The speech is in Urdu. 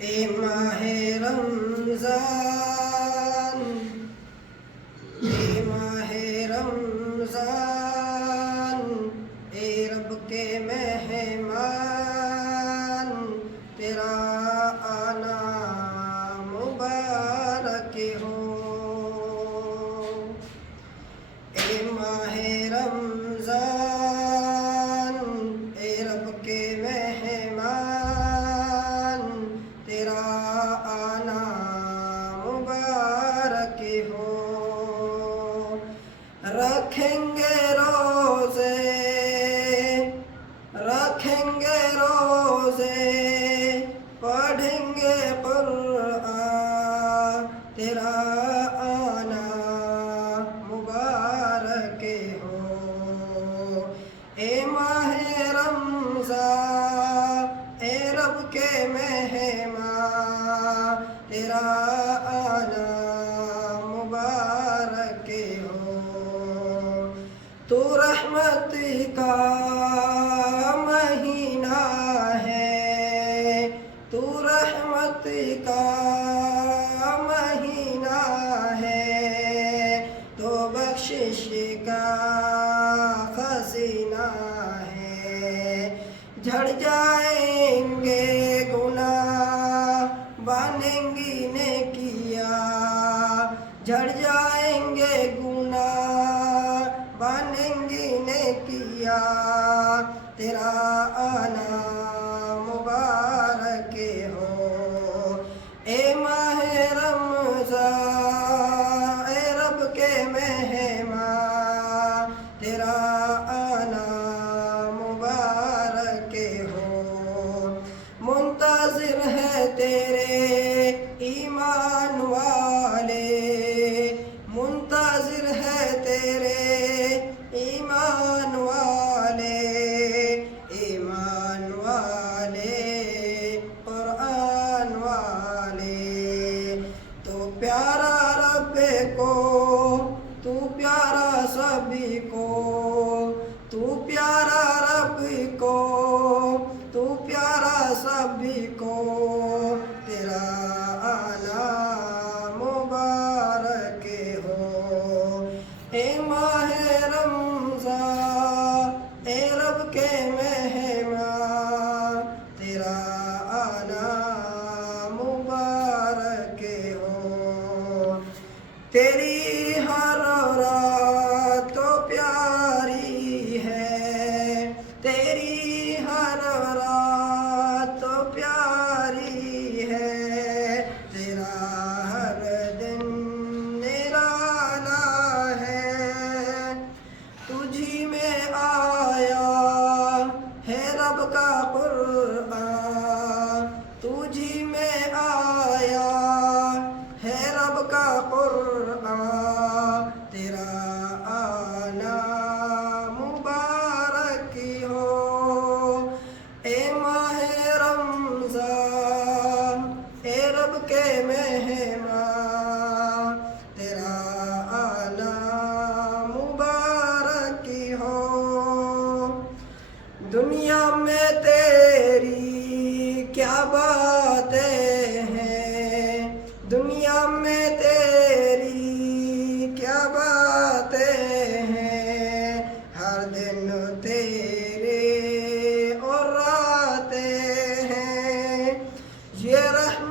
اے ماہ رمضان، اے ماہ رمضان، اے رب کے مہمان، تیرا آنا مبارک ہو۔ اے ماہ رمضان، اے رب کے مہمان، تیرا آنا مبارک ہو۔ رکھیں گے روزے، رکھیں گے روزے، پڑھیں گے قرآن، تیرا آنا مبارک ہو۔ اے ماہ رمضان، اے رب کے مہمان، تیرا آنا مبارک ہو۔ تو رحمت کا مہینہ ہے، تو رحمت کا مہینہ ہے، تو بخشش کا خزینہ ہے۔ جھڑ جائیں گے گناہ، بنیں گی نیکیاں، جھڑ جائیں گے گناہ، بنیں گی نیکیاں، تیرا آنا مبارک ہو۔ اے ماہ رمضان، اے رب کے مہمان، تیرا آنا مبارک ہو۔ منتظر ہے تیرے ایمان والے، منتظر ہے تیرے ایمان والے، ایمان والے، قرآن والے۔ تو پیارا رب کو، تو پیارا سبھی کو، تو پیارا رب کو، تو پیارا سبھی کو، تیرا آنا مبارک ہو۔ اے ماہ رمضان، اے رب کے مہمان، تیرا آنا مبارک ہو۔ تیری ہر رات تو پیاری ہے، تیری ہر رات تو پیاری ہے، تیرا ہر دن نرالا ہے۔ تجھی میں آیا ہے رب کا قرآن، تجھی میں آیا ہے رب کا قرآن، تیرا آنا مبارک ہو۔ اے ماہ رمضان، اے رب کے مہمان، تیرا آنا مبارک ہو۔ دنیا میں تیری کیا باتیں ہیں، دنیا میں تیری کیا باتیں ہیں، ہر دن تیرے اور راتیں ہیں۔ یہ رحمت